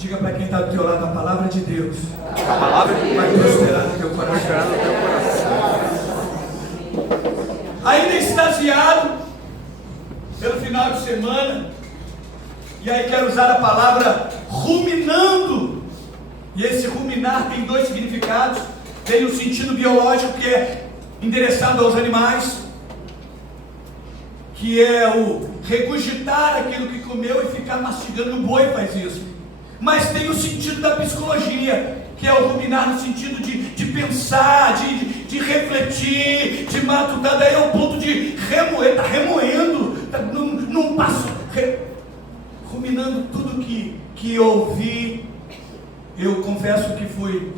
Diga para quem está do teu lado, a palavra de Deus. A palavra de Deus Vai prosperar no teu coração. prosperar no teu coração. Ainda extasiado pelo final de semana, e aí quero usar a palavra ruminando, e esse ruminar tem dois significados. Tem o sentido biológico, que é endereçado aos animais, que é o regurgitar aquilo que comeu e ficar mastigando. O boi faz isso. Mas tem o sentido da psicologia, que é o ruminar no sentido de pensar, de refletir, de matutar. Daí é o ponto de remoer, está remoendo, não passo, ruminando tudo que ouvi. Eu confesso que fui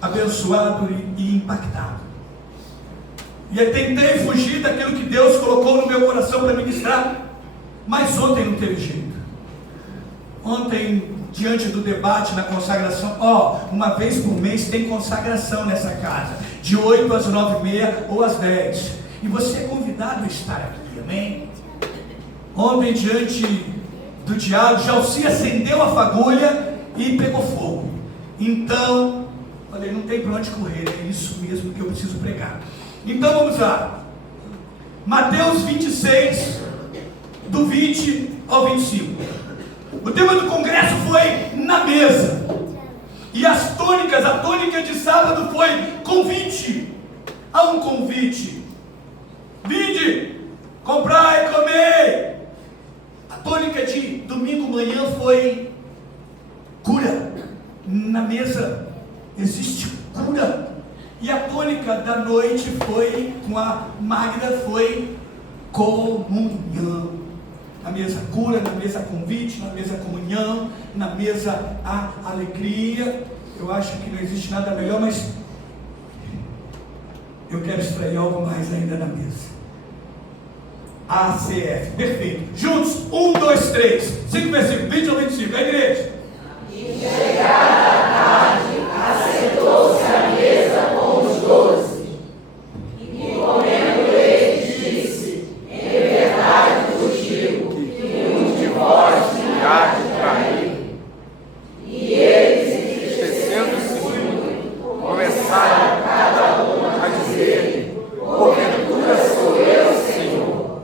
abençoado e impactado. E eu tentei fugir daquilo que Deus colocou no meu coração para ministrar, mas ontem não teve jeito. Ontem, diante do debate na consagração, uma vez por mês tem consagração nessa casa, de 8 às 9h30 ou às 10, e você é convidado a estar aqui, amém? Ontem, diante do diálogo, Jalci acendeu a fagulha e pegou fogo. Então, falei, não tem para onde correr, é isso mesmo que eu preciso pregar. Então vamos lá, Mateus 26, do 20 ao 25. O tema do congresso foi na mesa, e a tônica de sábado foi convite. Há um convite: vinde, comprai e comei. A tônica de domingo manhã foi cura. Na mesa existe cura. E a tônica da noite foi, com a Magda, foi comunhão. Na mesa cura, na mesa convite, na mesa comunhão, na mesa a alegria. Eu acho que não existe nada melhor, mas eu quero extrair algo mais ainda na mesa. ACF, perfeito. Juntos, 1, 2, 3, 5 versículos, 20 ao 25, a igreja. E chegada a tarde, assentou-se à mesa com os 12. E comendo ele disse: em verdade vos digo, que um de vós me há de trair. E eles, entristecendo-se muito, começaram cada um a dizer: porventura sou eu, Senhor.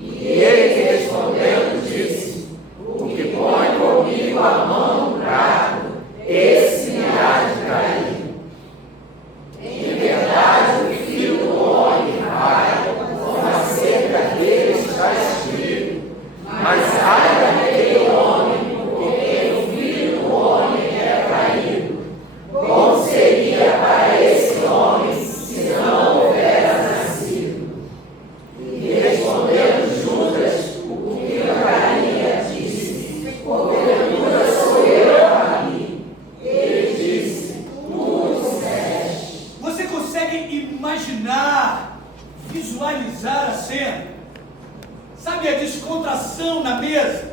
E ele respondendo disse: o que põe comigo a mão no prato, esse me há de trair. Em verdade, o Filho do Homem vai, como acerca dele está escrito. Mas ai daquele homem, por quem o Filho do Homem é traído. Bom seria para esse homem, se não houvera nascido. E respondendo Judas, o que o traía, disse: porventura sou eu, Rabi. Ele disse: tu disseste. Você consegue imaginar, visualizar a cena? Sabe a descontração na mesa?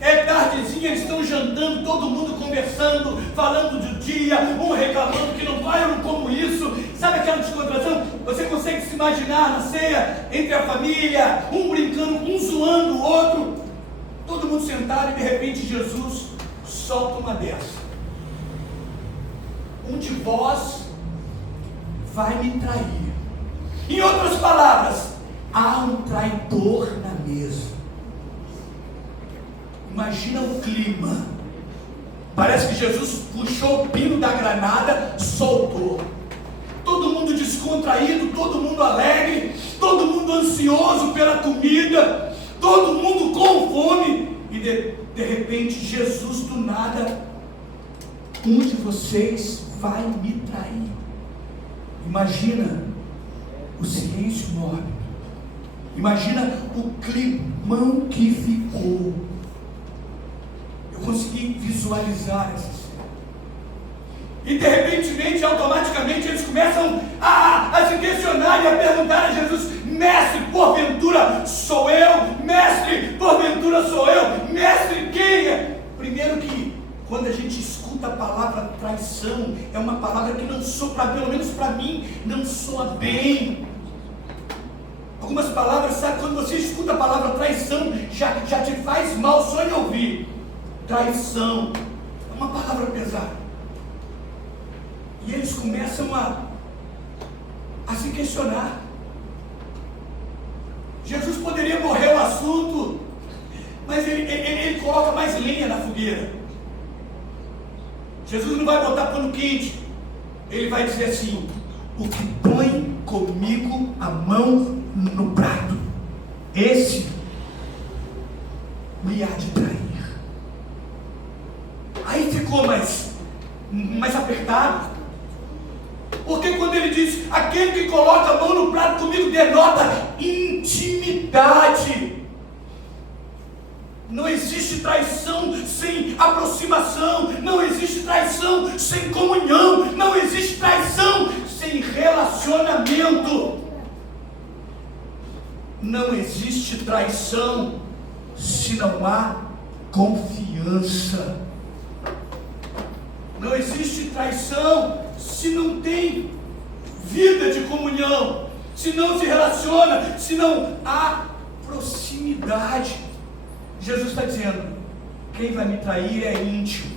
É tardezinha, eles estão jantando, todo mundo conversando, falando do dia, um reclamando que não vai, eu não como isso. Sabe aquela descontração? Você consegue se imaginar na ceia, entre a família, um brincando, um zoando o outro, todo mundo sentado, e de repente Jesus solta uma dessa: um de vós vai me trair. Em outras palavras, há um traidor na mesa. Imagina o clima. Parece que Jesus puxou o pino da granada, soltou. Todo mundo descontraído, todo mundo alegre, todo mundo ansioso pela comida, todo mundo com fome. E de repente Jesus do nada: um de vocês vai me trair. Imagina o silêncio mórbido. Imagina o climão que ficou. Eu consegui visualizar essa cena. E de repente, automaticamente, eles começam a se questionar e a perguntar a Jesus: mestre, porventura sou eu? Mestre, porventura sou eu? Mestre, quem é? Primeiro que, quando a gente escuta a palavra traição, é uma palavra que não soa, pelo menos para mim, não soa bem. Algumas palavras, sabe, quando você escuta a palavra traição, já te faz mal só em ouvir. Traição. uma palavra pesada. E eles começam a se questionar. Jesus poderia morrer o assunto, mas ele coloca mais lenha na fogueira. Jesus não vai botar pano quente. Ele vai dizer assim: o que põe comigo a mão no prato, esse me há de trair. Aí ficou mais apertado. Porque quando ele diz, aquele que coloca a mão no prato comigo, denota intimidade. Não existe traição sem aproximação, não existe traição sem comunhão, não existe traição sem relacionamento. Não existe traição se não há confiança. Não existe traição se não tem vida de comunhão, se não se relaciona, se não há proximidade. Jesus está dizendo: quem vai me trair é íntimo.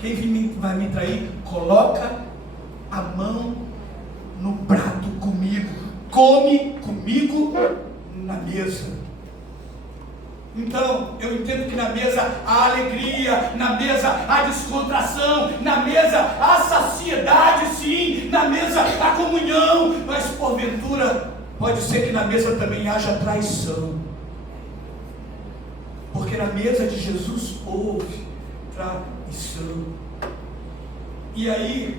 Quem vai me trair, coloca a mão no prato comigo, come comigo na mesa. Então, eu entendo que na mesa há alegria, na mesa há descontração, na mesa há saciedade, sim, na mesa há comunhão, mas porventura pode ser que na mesa também haja traição, porque na mesa de Jesus houve traição. E aí,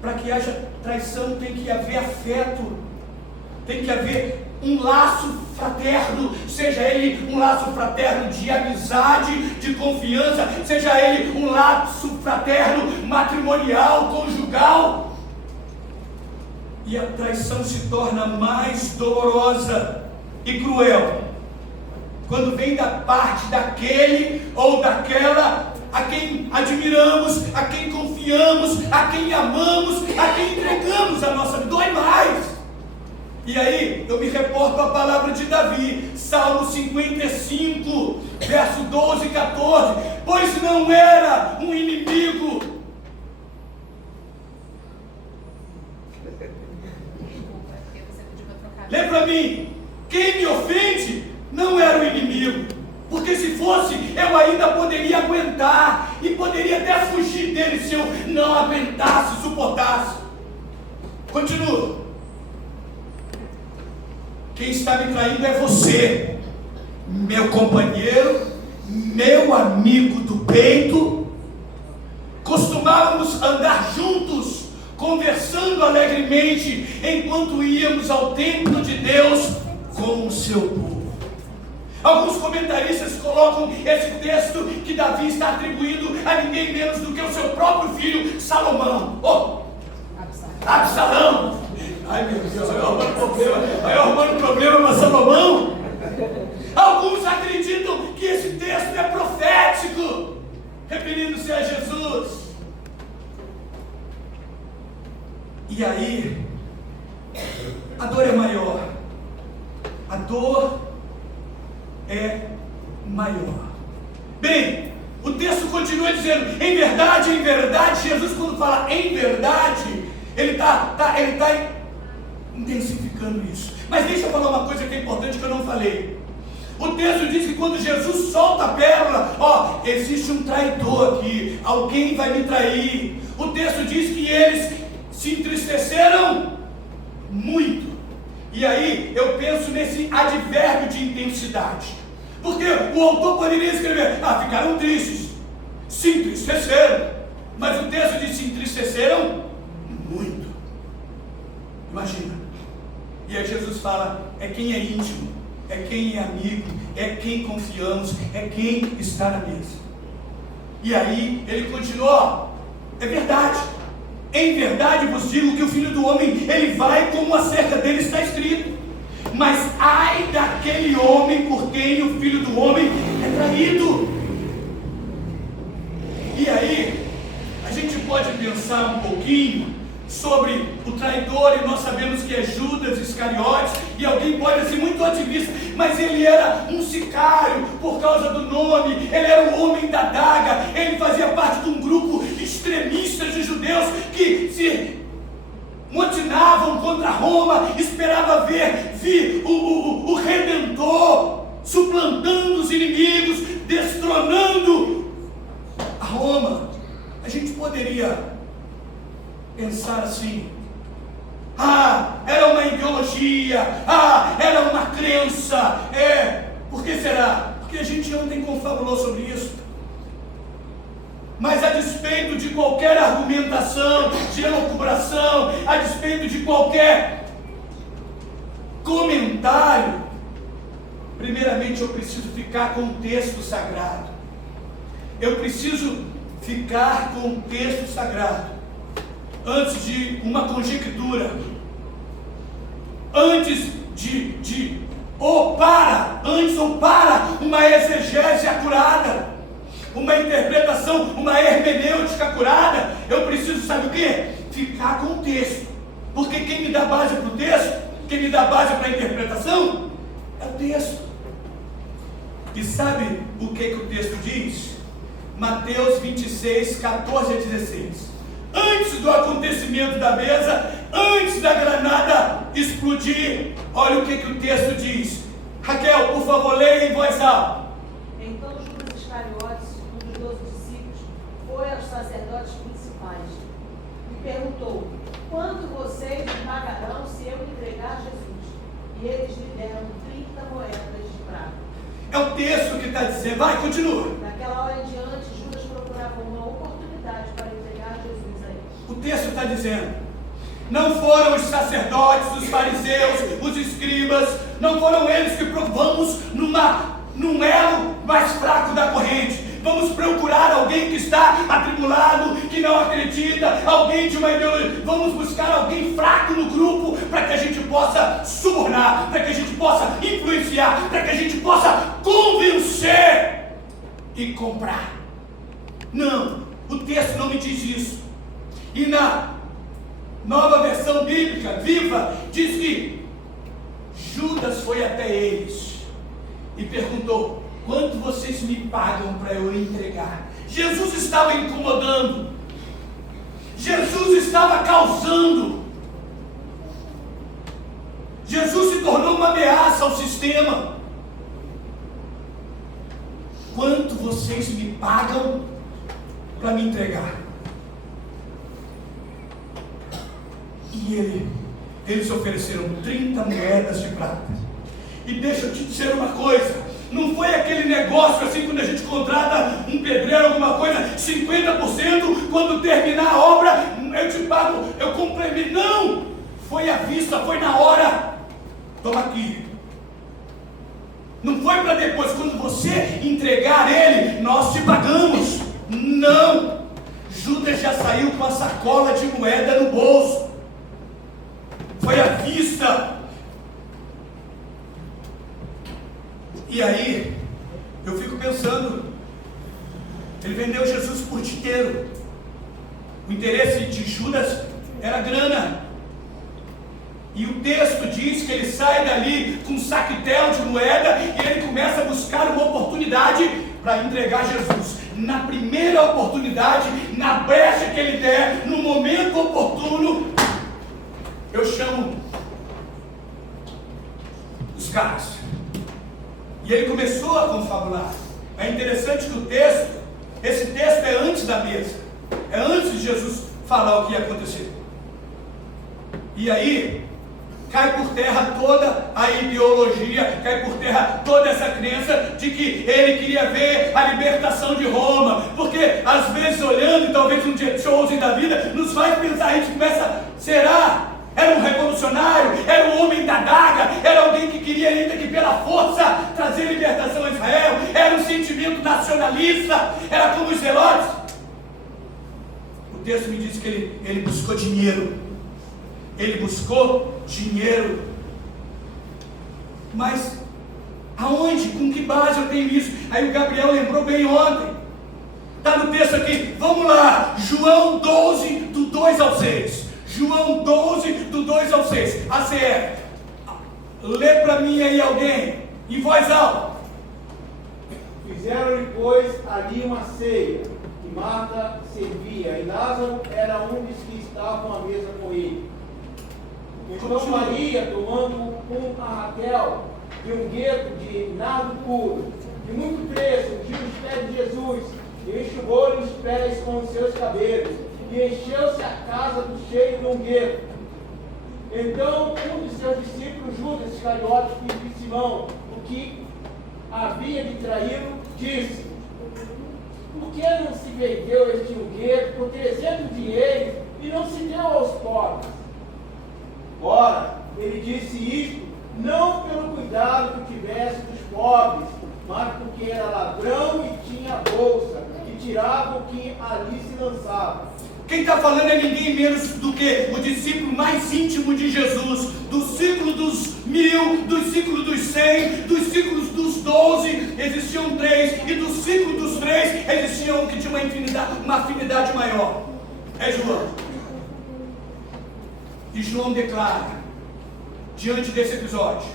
para que haja traição tem que haver afeto, tem que haver um laço fraterno, seja ele um laço fraterno de amizade, de confiança, seja ele um laço fraterno matrimonial, conjugal. E a traição se torna mais dolorosa e cruel quando vem da parte daquele ou daquela a quem admiramos, a quem confiamos, a quem amamos, a quem entregamos a nossa vida. Dói mais. E aí eu me reporto à palavra de Davi, Salmo 55, verso 12 e 14. Pois não era um inimigo. Lê para mim, quem me ofende não era o inimigo, porque se fosse, eu ainda poderia aguentar, e poderia até fugir dele se eu não aguentasse, suportasse. Continua. Quem está me traindo é você, meu companheiro, meu amigo do peito. Costumávamos andar juntos, conversando alegremente, enquanto íamos ao templo de Deus com o seu povo. Alguns comentaristas colocam esse texto que Davi está atribuindo a ninguém menos do que o seu próprio filho Salomão. Absalão. Ai meu Deus, vai arrumando problema para Salomão. Alguns acreditam que esse texto é profético, referindo-se a Jesus. E aí, a dor é maior. A dor é maior. Bem, o texto continua dizendo, em verdade, Jesus quando fala em verdade, ele está intensificando isso. Mas deixa eu falar uma coisa que é importante que eu não falei. O texto diz que quando Jesus solta a pérola, existe um traidor aqui, alguém vai me trair. O texto diz que eles se entristeceram muito. E aí eu penso nesse advérbio de intensidade, porque o autor poderia escrever, ficaram tristes, se entristeceram, mas o texto diz se entristeceram muito. Imagina. E aí Jesus fala, é quem é íntimo, é quem é amigo, é quem confiamos, é quem está na mesa. E aí ele continua, é verdade. Em verdade vos digo que o Filho do Homem, ele vai como acerca dele está escrito. Mas ai daquele homem por quem o Filho do Homem é traído. E aí, a gente pode pensar um pouquinho sobre o traidor, e nós sabemos que é Judas Iscariotes, e alguém pode ser muito otimista, mas ele era um sicário por causa do nome, ele era o homem da adaga, ele fazia parte de um grupo extremista de judeus que se motinavam contra Roma, esperava ver o Redentor suplantando os inimigos, destronando a Roma. A gente poderia pensar assim: era uma ideologia, era uma crença. Por que será? Porque a gente ontem confabulou sobre isso. Mas a despeito de qualquer argumentação, de elucubração, a despeito de qualquer comentário, primeiramente eu preciso ficar com o texto sagrado. Eu preciso ficar com o texto sagrado antes de uma conjectura, antes ou para uma exegese acurada, uma interpretação, uma hermenêutica curada. Eu preciso, sabe o que? Ficar com o texto, porque quem me dá base para o texto, quem me dá base para a interpretação, é o texto. E sabe o que o texto diz? Mateus 26, 14 a 16. Antes do acontecimento da mesa, antes da granada explodir, olha o que o texto diz. Raquel, por favor, leia em voz alta. Então Judas Iscariotes, um dos 12 discípulos, foi aos sacerdotes principais e perguntou: quanto vocês me pagarão se eu entregar Jesus? E eles lhe deram 30 moedas de prata. É o texto que está dizendo. Vai, continua. Daquela hora em diante, Judas procurava uma oportunidade para entregar Jesus a eles. O texto está dizendo: não foram os sacerdotes, os fariseus, os escribas, não foram eles que vamos num elo mais fraco da corrente. Vamos procurar alguém que está atribulado, que não acredita, alguém de uma ideologia. Vamos buscar alguém fraco no grupo para que a gente possa subornar, para que a gente possa influenciar, para que a gente possa convencer e comprar. Não, o texto não me diz isso. E na Nova Versão Bíblica Viva diz que Judas foi até eles e perguntou: quanto vocês me pagam para eu entregar? Jesus estava incomodando, Jesus estava causando, Jesus se tornou uma ameaça ao sistema. Quanto vocês me pagam para me entregar? E eles ofereceram 30 moedas de prata. E deixa eu te dizer uma coisa: não foi aquele negócio assim, quando a gente contrata um pedreiro, alguma coisa, 50%, quando terminar a obra, eu te pago, eu complemento. Não! Foi à vista, foi na hora. Toma aqui. Não foi para depois, quando você entregar ele, nós te pagamos. Não! Judas já saiu com a sacola de moeda no bolso. Foi à vista. E aí, eu fico pensando, ele vendeu Jesus por dinheiro. O interesse de Judas era grana. E o texto diz que ele sai dali com um saquetel de moeda e ele começa a buscar uma oportunidade para entregar Jesus. Na primeira oportunidade, na brecha que ele der, no momento oportuno, eu chamo os caras. E ele começou a confabular. É interessante que esse texto é antes da mesa. É antes de Jesus falar o que ia acontecer. E aí, cai por terra toda a ideologia, cai por terra toda essa crença de que ele queria ver a libertação de Roma. Porque, às vezes, olhando, e talvez um dia chosen da vida, nos faz pensar, a gente começa, será? Era um revolucionário, era um homem da daga, era alguém que queria ainda que pela força trazer libertação a Israel, era um sentimento nacionalista, era como os zelotes. O texto me diz que ele buscou dinheiro, ele buscou dinheiro. Mas aonde? Com que base eu tenho isso? Aí o Gabriel lembrou bem ontem, está no texto aqui, vamos lá, João 12, do 2 ao 6. João 12, do 2 ao 6. ACF. Lê para mim aí alguém. Em voz alta. Fizeram-lhe, pois, ali uma ceia, e Marta servia, e Lázaro era um dos que estavam à mesa com ele. Então Maria, tomando a Raquel de um gueto de nardo puro, de muito preço, ungiu os pés de Jesus, e enxugou-lhe os pés com os seus cabelos, e encheu-se a casa do cheio de um gueto. Então um dos seus discípulos, Judas Iscariotes, filho de Simão, o que havia de traí-lo, disse: por que não se vendeu este gueto por 300 dinheiros e não se deu aos pobres? Ora, ele disse isto não pelo cuidado que tivesse dos pobres, mas porque era ladrão e tinha bolsa, e tirava o que ali se lançava. Quem está falando é ninguém menos do que o discípulo mais íntimo de Jesus, do ciclo dos 1000, do ciclo dos 100, dos ciclos dos 12, existiam 3, e do ciclo dos 3 existia um que tinha uma afinidade maior. É João. E João declara, diante desse episódio: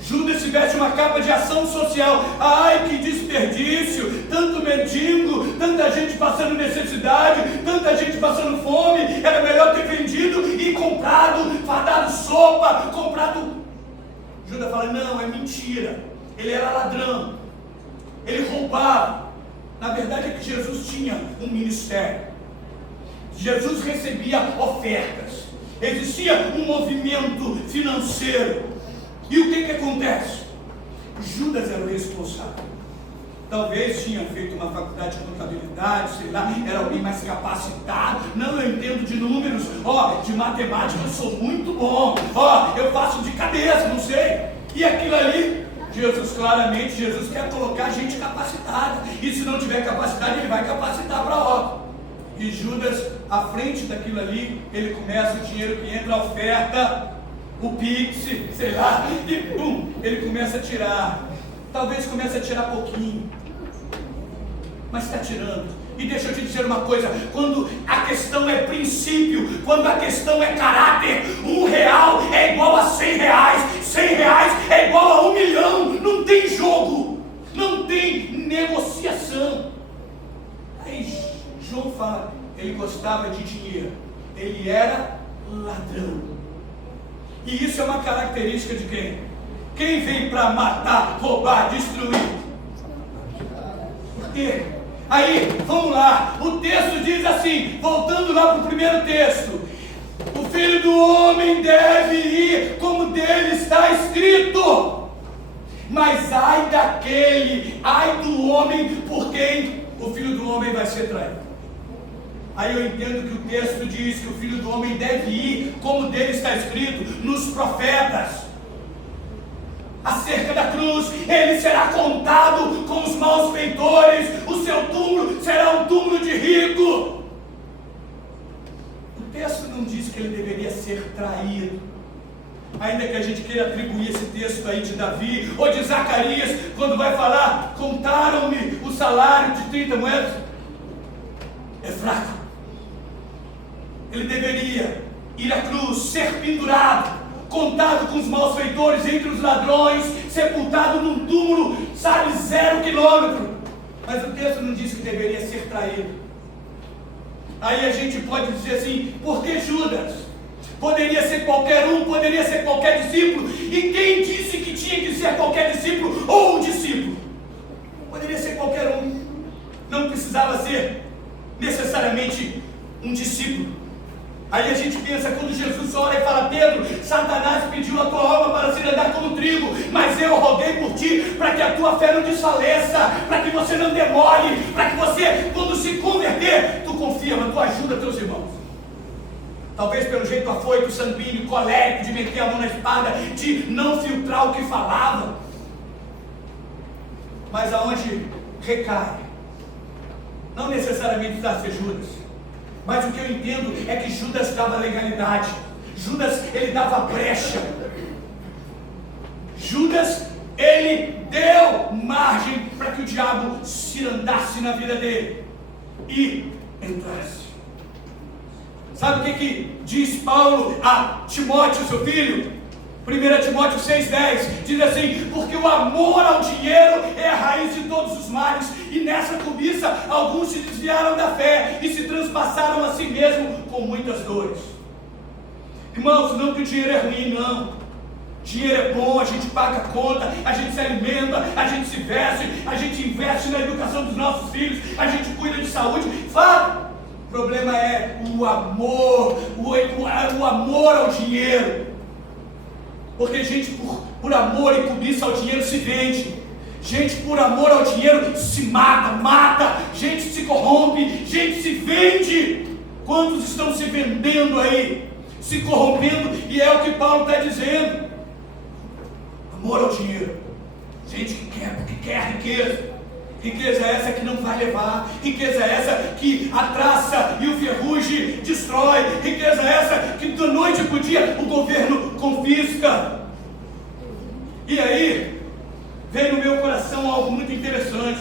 Judas se veste uma capa de ação social. Ai, que desperdício! Tanto mendigo, tanta gente passando necessidade, tanta gente passando fome. Era melhor ter vendido e comprado, fardado sopa, comprado. Judas fala: não, é mentira. Ele era ladrão, ele roubava. Na verdade é que Jesus tinha um ministério. Jesus recebia ofertas. Existia um movimento financeiro. E o que acontece? Judas era o responsável. Talvez tinha feito uma faculdade de contabilidade, sei lá, era alguém mais capacitado. Não, eu entendo de números, de matemática eu sou muito bom, eu faço de cabeça, não sei. E aquilo ali, Jesus quer colocar gente capacitada. E se não tiver capacidade, ele vai capacitar para a obra. E Judas, à frente daquilo ali, ele começa o dinheiro que entra, a oferta, o Pix, sei lá, e pum, ele começa a tirar. Talvez comece a tirar pouquinho, mas está tirando. E deixa eu te dizer uma coisa: quando a questão é princípio, quando a questão é caráter, R$1 é igual a R$100, R$100 é igual a 1 milhão. Não tem jogo, não tem negociação. Aí João fala, ele gostava de dinheiro, ele era ladrão. E isso é uma característica de quem? Quem vem para matar, roubar, destruir? Por quê? Aí, vamos lá, o texto diz assim, voltando lá para o primeiro texto: o Filho do Homem deve ir como dele está escrito, mas ai do homem por quem o Filho do Homem vai ser traído. Aí eu entendo que o texto diz que o Filho do Homem deve ir como dele está escrito nos profetas. Acerca da cruz, ele será contado com os malfeitores, o seu túmulo será um túmulo de rico. O texto não diz que ele deveria ser traído, ainda que a gente queira atribuir esse texto aí de Davi ou de Zacarias, quando vai falar, contaram-me o salário de 30 moedas. É fraco. Ele deveria ir à cruz, ser pendurado, contado com os malfeitores entre os ladrões, sepultado num túmulo, 0 quilômetro. Mas o texto não diz que deveria ser traído. Aí a gente pode dizer assim, por que Judas? Poderia ser qualquer um, poderia ser qualquer discípulo. E quem disse que tinha que ser qualquer discípulo ou um discípulo? Poderia ser qualquer um. Não precisava ser necessariamente um discípulo. Aí a gente pensa, quando Jesus ora e fala, Pedro, Satanás pediu a tua alma para se andar como trigo, mas eu roguei por ti, para que a tua fé não desfaleça, para que você não demore, para que você, quando se converter, tu confirma, tu ajuda teus irmãos. Talvez pelo jeito afoito, sanguíneo, colérico, de meter a mão na espada, de não filtrar o que falava. Mas aonde recai, não necessariamente está ser Judas. Mas o que eu entendo é que Judas dava legalidade. Judas, ele dava brecha. Judas, ele deu margem para que o diabo se andasse na vida dele e entrasse. Sabe o que diz Paulo a Timóteo, seu filho? 1 Timóteo 6,10 diz assim: porque o amor ao dinheiro é a raiz de todos os males, e nessa cobiça alguns se desviaram da fé e se transpassaram a si mesmo com muitas dores. Irmãos, não que o dinheiro é ruim, não. Dinheiro é bom, a gente paga a conta, a gente se alimenta, a gente se veste, a gente investe na educação dos nossos filhos, a gente cuida de saúde. Fato. O problema é o amor, o amor ao dinheiro. Porque gente por amor e cobiça ao dinheiro se vende. Gente por amor ao dinheiro se mata. Gente se corrompe, gente se vende. Quantos estão se vendendo aí? Se corrompendo, e é o que Paulo está dizendo. Amor ao dinheiro. Gente que quer riqueza. Riqueza essa que não vai levar. Riqueza essa que a traça e o ferrugem destrói. Riqueza essa que da noite para o dia o governo confisca. E aí veio no meu coração algo muito interessante.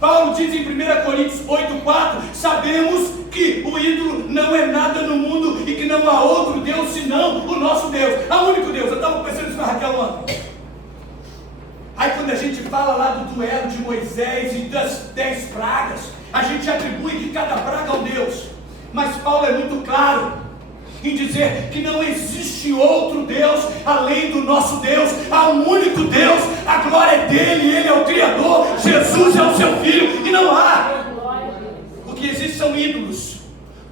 Paulo diz em 1 Coríntios 8,4: sabemos que o ídolo não é nada no mundo e que não há outro Deus senão o nosso Deus. A único Deus. Eu estava pensando isso com a Raquel ontem. Aí quando a gente fala lá do duelo de Moisés e das 10 pragas, a gente atribui cada praga a um Deus. Mas Paulo é muito claro em dizer que não existe outro Deus além do nosso Deus. Há um único Deus, a glória é dele, ele é o Criador, Jesus é o seu Filho, e não há. O que existe são ídolos,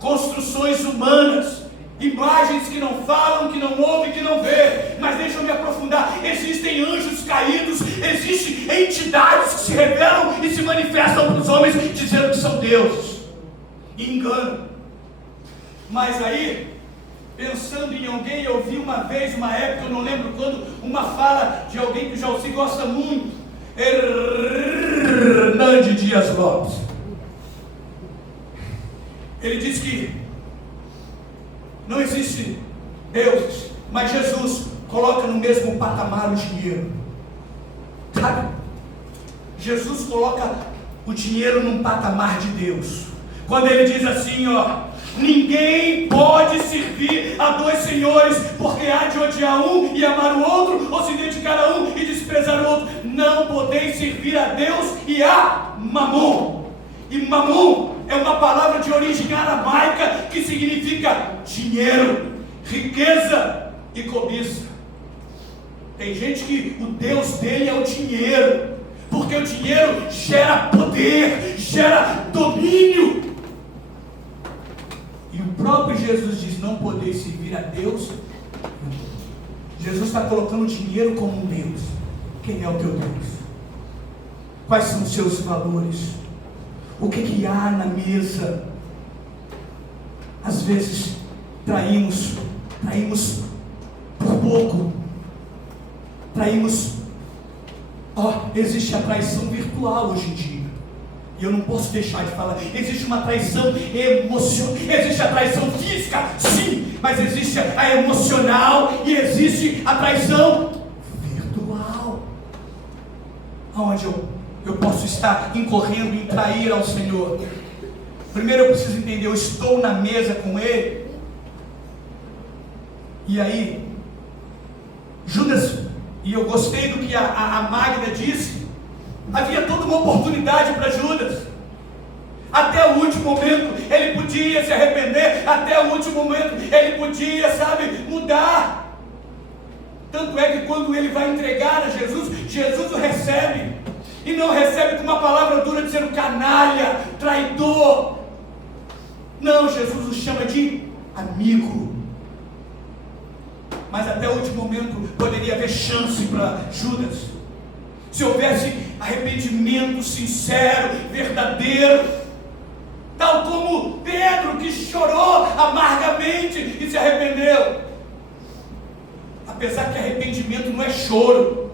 construções humanas, imagens que não falam, que não ouvem, que não vê. Mas deixa eu me aprofundar. Existem anjos caídos, existem entidades que se revelam e se manifestam para os homens dizendo que são deuses, e enganam. Mas aí, pensando em alguém, eu vi uma vez, uma época, eu não lembro quando, uma fala de alguém que o Jalci gosta muito, Hernande Dias Lopes. Ele diz que não existe deuses, mas Jesus coloca no mesmo patamar o dinheiro. Sabe? Jesus coloca o dinheiro num patamar de Deus. Quando ele diz assim, ninguém pode servir a dois senhores, porque há de odiar um e amar o outro, ou se dedicar a um e desprezar o outro. Não podeis servir a Deus e a Mamon. E Mamon é uma palavra de origem aramaica que significa dinheiro, riqueza e cobiça. Tem gente que o Deus dele é o dinheiro, porque o dinheiro gera poder, gera domínio. E o próprio Jesus diz: não podeis servir a Deus. Jesus está colocando o dinheiro como um Deus. Quem é o teu Deus? Quais são os seus valores? O que há na mesa? Às vezes traímos por pouco. Existe a traição virtual hoje em dia. E eu não posso deixar de falar. Existe uma traição emocional. Existe a traição física, sim, mas existe a emocional e existe a traição virtual. Onde eu posso estar incorrendo em trair ao Senhor. Primeiro eu preciso entender, eu estou na mesa com Ele. E aí, Judas, e eu gostei do que a Magda disse, havia toda uma oportunidade para Judas. Até o último momento ele podia se arrepender, até o último momento ele podia, mudar. Tanto é que quando ele vai entregar a Jesus, Jesus o recebe. E não recebe com uma palavra dura dizendo canalha, traidor. Não, Jesus o chama de amigo. Mas até o último momento poderia haver chance para Judas. Se houvesse arrependimento sincero, verdadeiro, tal como Pedro, que chorou amargamente e se arrependeu. Apesar que arrependimento não é choro,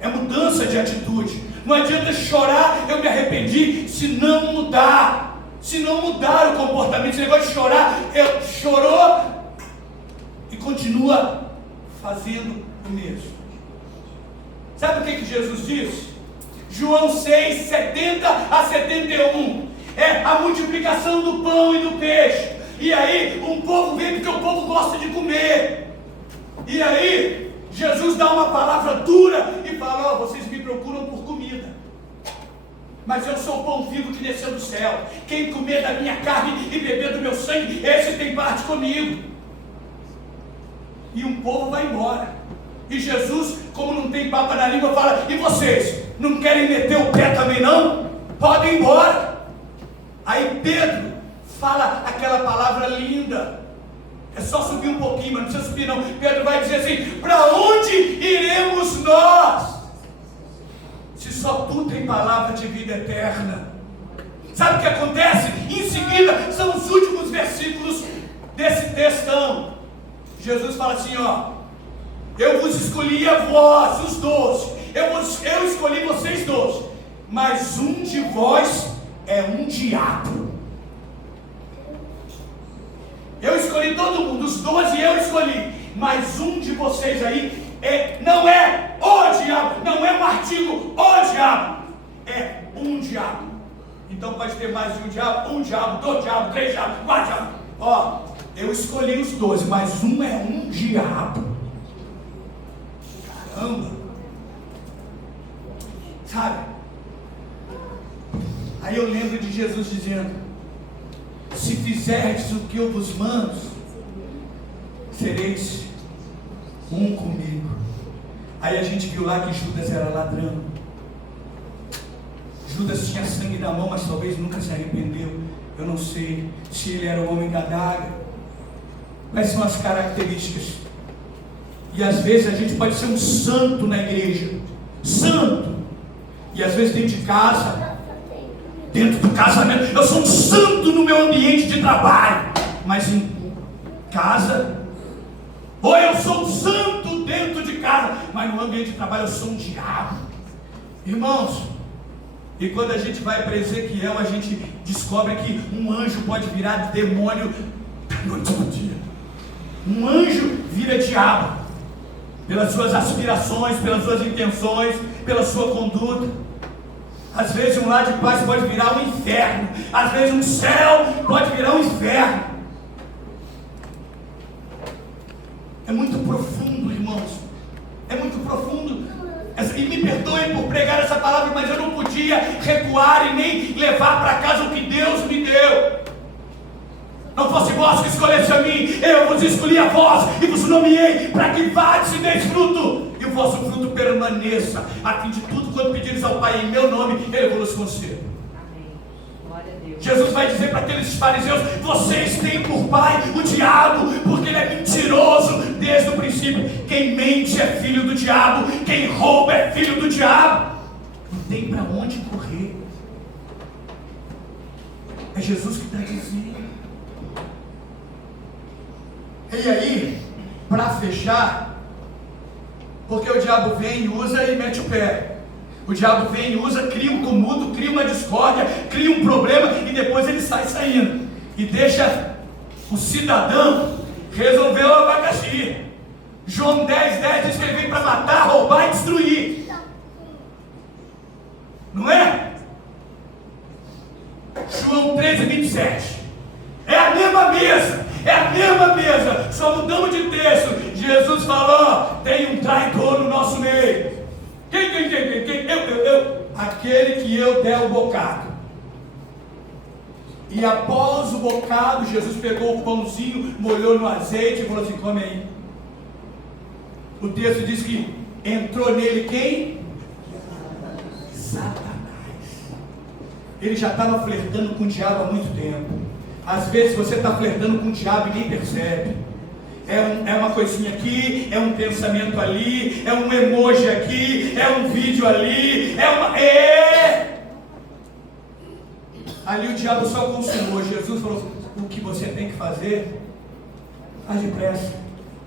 é mudança de atitude. Não adianta chorar, eu me arrependi, se não mudar o comportamento. Esse negócio de chorar, chorou e continua fazendo o mesmo. Sabe o que Jesus disse? João 6, 70 a 71. É a multiplicação do pão e do peixe. E aí um povo vem porque o povo gosta de comer. E aí, Jesus dá uma palavra dura e fala: vocês me procuram por comida, mas eu sou o pão vivo que desceu do céu. Quem comer da minha carne e beber do meu sangue, esse tem parte comigo. E um povo vai embora. E Jesus, como não tem papo na língua, fala: e vocês, não querem meter o pé também não? Podem ir embora. Aí Pedro fala aquela palavra linda. É só subir um pouquinho, mas não precisa subir não. Pedro vai dizer assim: para onde iremos nós, se só tu tem palavra de vida eterna? Sabe o que acontece? Em seguida, são os últimos versículos desse textão. Jesus fala assim: eu vos escolhi a vós, os 12. Eu escolhi vocês 12. Mas um de vós é um diabo. Eu escolhi todo mundo, os 12 eu escolhi. Mas um de vocês aí não é o diabo, não é um artigo, o diabo. É um diabo. Então pode ter mais de um diabo, 2 diabos, 3 diabos, 4 diabos. Eu escolhi os 12, mas um é um diabo. Caramba. Sabe? Aí eu lembro de Jesus dizendo: se fizerdes o que eu vos mando, sereis um comigo. Aí a gente viu lá que Judas era ladrão. Judas tinha sangue na mão, mas talvez nunca se arrependeu. Eu não sei se ele era o homem da adaga. Quais são as características? E às vezes a gente pode ser um santo na igreja, santo, e às vezes dentro de casa, dentro do casamento, eu sou um santo no meu ambiente de trabalho, mas em casa, ou eu sou um santo dentro de casa, mas no ambiente de trabalho eu sou um diabo. Irmãos, e quando a gente vai para Ezequiel, a gente descobre que um anjo pode virar demônio da noite ao dia. Um anjo vira diabo pelas suas aspirações, pelas suas intenções, pela sua conduta. Às vezes um lar de paz pode virar um inferno. Às vezes um céu pode virar um inferno. É muito profundo, irmãos. É muito profundo. E me perdoem por pregar essa palavra, mas eu não podia recuar e nem levar para casa o que Deus me deu. Não fosse vós que escolhesse a mim, eu vos escolhi a vós e vos nomeei para que vades e deis fruto, e o vosso fruto permaneça, a fim de tudo quanto pedires ao Pai em meu nome, Ele vos conceda. Amém. Glória a Deus. Jesus vai dizer para aqueles fariseus: vocês têm por pai o diabo, porque ele é mentiroso desde o princípio. Quem mente é filho do diabo, quem rouba é filho do diabo. Não tem para onde correr. É Jesus que está dizendo. E aí, para fechar, porque o diabo vem, usa e mete o pé. O diabo vem, usa, cria um tumulto, cria uma discórdia, cria um problema e depois ele sai saindo. E deixa o cidadão resolver o abacaxi. João 10:10 diz que ele vem para matar, roubar e destruir. Não é? João 13:27. É a mesma mesa. É a mesma mesa, só mudamos de texto. Jesus falou: tem um traidor no nosso meio. Quem? Eu. Aquele que eu der o bocado. E após o bocado, Jesus pegou o pãozinho, molhou no azeite e falou assim: come aí. O texto diz que entrou nele quem? Satanás. Ele já estava flertando com o diabo há muito tempo. Às vezes você está flertando com o diabo e nem percebe. É uma coisinha aqui, é um pensamento ali, é um emoji aqui, é um vídeo ali, Ali o diabo só consumou. Jesus falou: o que você tem que fazer, faz depressa,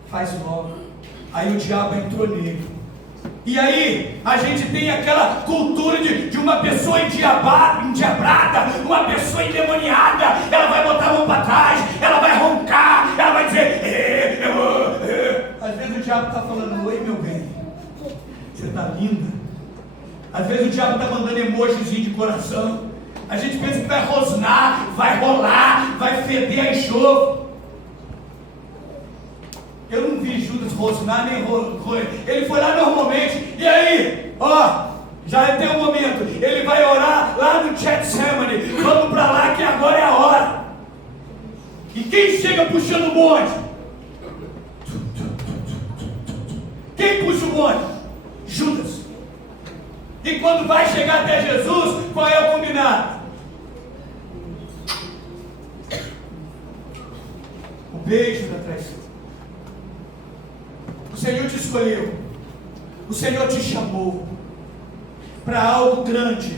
faz logo. Aí o diabo entrou nele. E aí a gente tem aquela cultura de uma pessoa endiabrada, uma pessoa endemoniada. Ela vai botar a mão para trás, ela vai roncar, ela vai dizer Às vezes o diabo está falando: oi meu bem, você está linda. Às vezes o diabo está mandando emojizinho de coração. A gente pensa que vai rosnar, vai rolar, vai feder a enxofre. Eu não vi Judas Judas rosnar nem roer. Ele foi lá normalmente. E aí? Ó, já tem um momento. Ele vai orar lá no Getsemane. Vamos para lá que agora é a hora. E quem chega puxando o bonde? Quem puxa o bonde? Judas. E quando vai chegar até Jesus, qual é o combinado? O beijo da traição. O Senhor te escolheu. O Senhor te chamou para algo grande.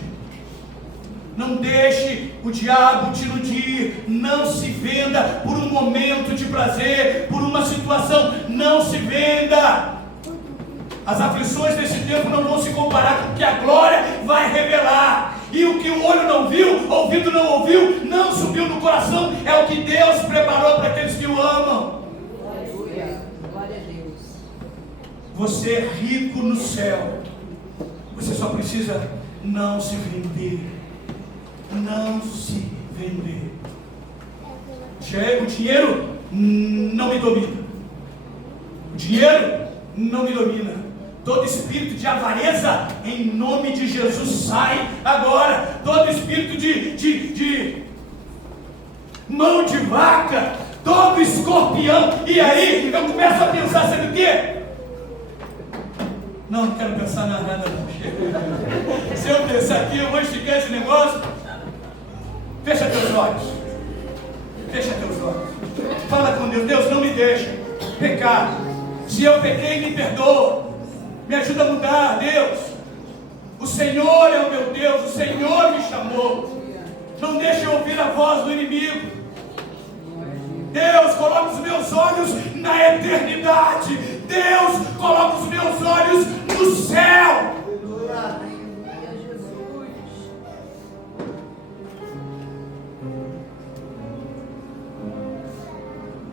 Não deixe o diabo te iludir. Não se venda por um momento de prazer, por uma situação. Não se venda. As aflições desse tempo não vão se comparar com o que a glória vai revelar. E o que o olho não viu, o ouvido não ouviu, não subiu no coração, é o que Deus preparou para aqueles que o amam. Aleluia. Glória a Deus. Você é rico no céu. Você só precisa não se vender. Não se vender. O dinheiro não me domina. O dinheiro não me domina. Todo espírito de avareza, em nome de Jesus, sai agora. Todo espírito de mão de vaca, todo escorpião. E aí eu começo a pensar, sabe o quê? Não quero pensar nada não. Se eu pensar aqui, eu vou esticar esse negócio. Fecha teus olhos. Fecha teus olhos. Fala com Deus. Deus, não me deixa pecar. Se eu pequei, me perdoa. Me ajuda a mudar, Deus. O Senhor é o meu Deus. O Senhor me chamou. Não deixe eu ouvir a voz do inimigo. Deus, coloca os meus olhos na eternidade. Deus, coloca os meus olhos no céu.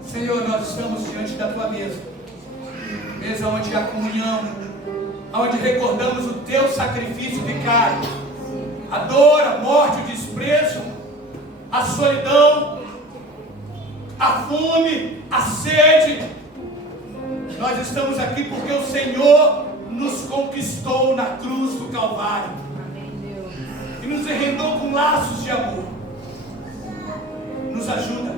Senhor, nós estamos diante da tua mesa. Mesa onde há comunhão, onde recordamos o teu sacrifício vicário, a dor, a morte, o desprezo, a solidão, a fome, a sede. Nós estamos aqui porque o Senhor nos conquistou na cruz do Calvário e nos arrendou com laços de amor. Nos ajuda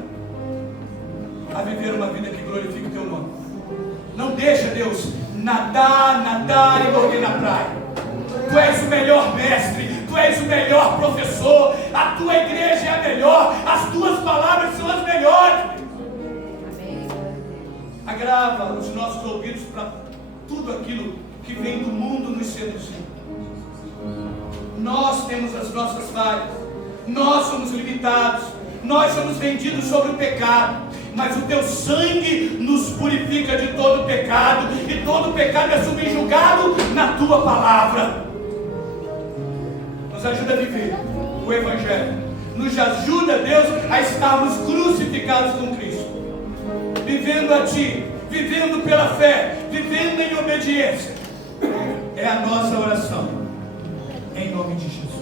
a viver uma vida que glorifique o teu nome. Não deixa, Deus, nadar e morrer na praia. Tu és o melhor mestre, tu és o melhor professor, a tua igreja é a melhor, as tuas palavras são as melhores. Agrava os nossos ouvidos para tudo aquilo que vem do mundo nos seduzir. Nós temos as nossas falhas, nós somos limitados, nós somos vendidos sobre o pecado. Mas o teu sangue nos purifica de todo pecado, e todo pecado é subjugado na tua palavra. Nos ajuda a viver o Evangelho. Nos ajuda, Deus, a estarmos crucificados com Cristo, vivendo a Ti, vivendo pela fé, vivendo em obediência. É a nossa oração, em nome de Jesus.